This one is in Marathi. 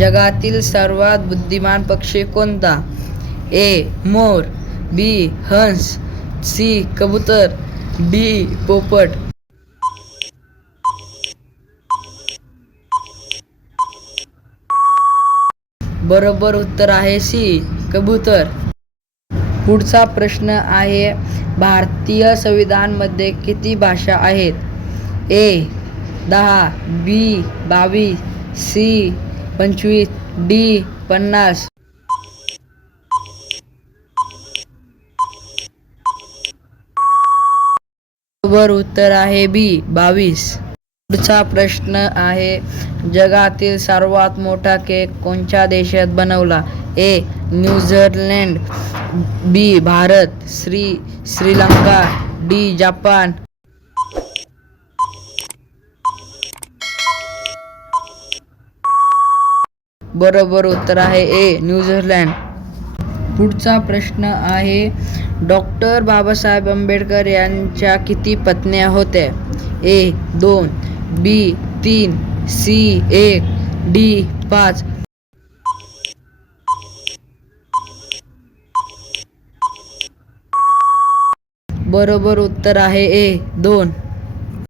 जगातील सर्वात बुद्धिमान पक्षी कोणता? ए. मोर बी. हंस सी. कबूतर डी. पोपट. बरोबर उत्तर आहे सी. कबूतर. पुढचा प्रश्न आहे भारतीय संविधानमध्ये किती भाषा आहेत? ए. दहा बी. बावीस सी. पंचवीस डी पन्नास. बरोबर उत्तर आहे बी बावीस. पुढचा प्रश्न आहे जगातील सर्वात मोठा केक कोणत्या देशात बनवला? A New Zealand B Bharat C Sri Lanka D Japan. बरोबर उत्तर आहे ए न्यूझीलँड पुढचा प्रश्न आहे डॉक्टर बाबासाहेब आंबेडकर यांच्या किती पत्न्या होत्या? ए दोन बी तीन सी एक डी पाच. बरोबर उत्तर आहे ए दोन.